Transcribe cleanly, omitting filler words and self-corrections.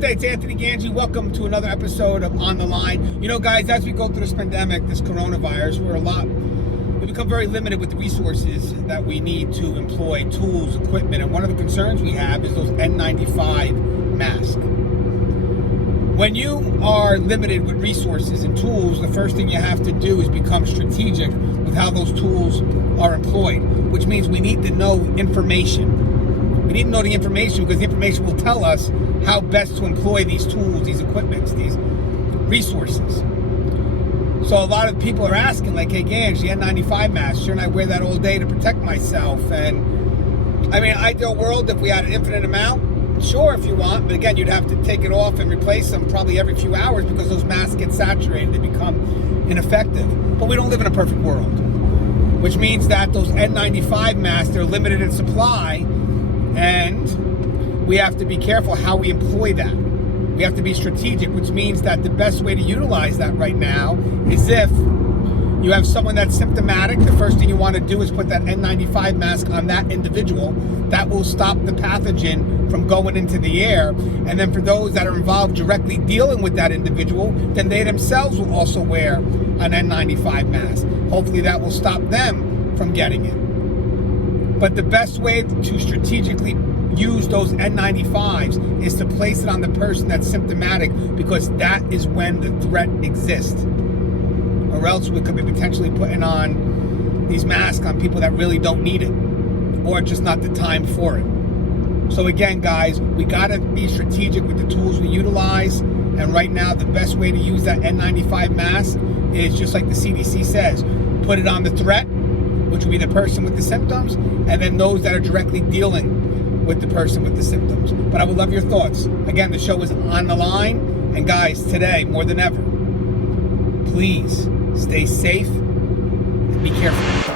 Good day, it's Anthony Gangi. Welcome to another episode of On the Line. You know, guys, as we go through this pandemic, this coronavirus, we become very limited with the resources that we need to employ, tools, equipment, and one of the concerns we have is those N95 masks. When you are limited with resources and tools, the first thing you have to do is become strategic with how those tools are employed, which means we need to know information. We need to know the information because the information will tell us how best to employ these tools, these equipments, these resources. So a lot of people are asking, like, hey, Gange, the N95 mask, shouldn't I wear that all day to protect myself? And I mean, ideal world, if we had an infinite amount, sure, if you want, but again, you'd have to take it off and replace them probably every few hours because those masks get saturated, they become ineffective. But we don't live in a perfect world, which means that those N95 masks, they're limited in supply, and we have to be careful how we employ that. We have to be strategic, which means that the best way to utilize that right now is if you have someone that's symptomatic, the first thing you want to do is put that N95 mask on that individual. That will stop the pathogen from going into the air. And then for those that are involved directly dealing with that individual, then they themselves will also wear an N95 mask. Hopefully that will stop them from getting it. But the best way to strategically use those N95s is to place it on the person that's symptomatic, because that is when the threat exists. Or else we could be potentially putting on these masks on people that really don't need it, or just not the time for it. So again, guys, we gotta be strategic with the tools we utilize. And right now, the best way to use that N95 mask is just like the CDC says, put it on the threat, which will be the person with the symptoms, and then those that are directly dealing with the person with the symptoms. But I would love your thoughts. Again, the show is On the Line, and guys, today, more than ever, please stay safe and be careful.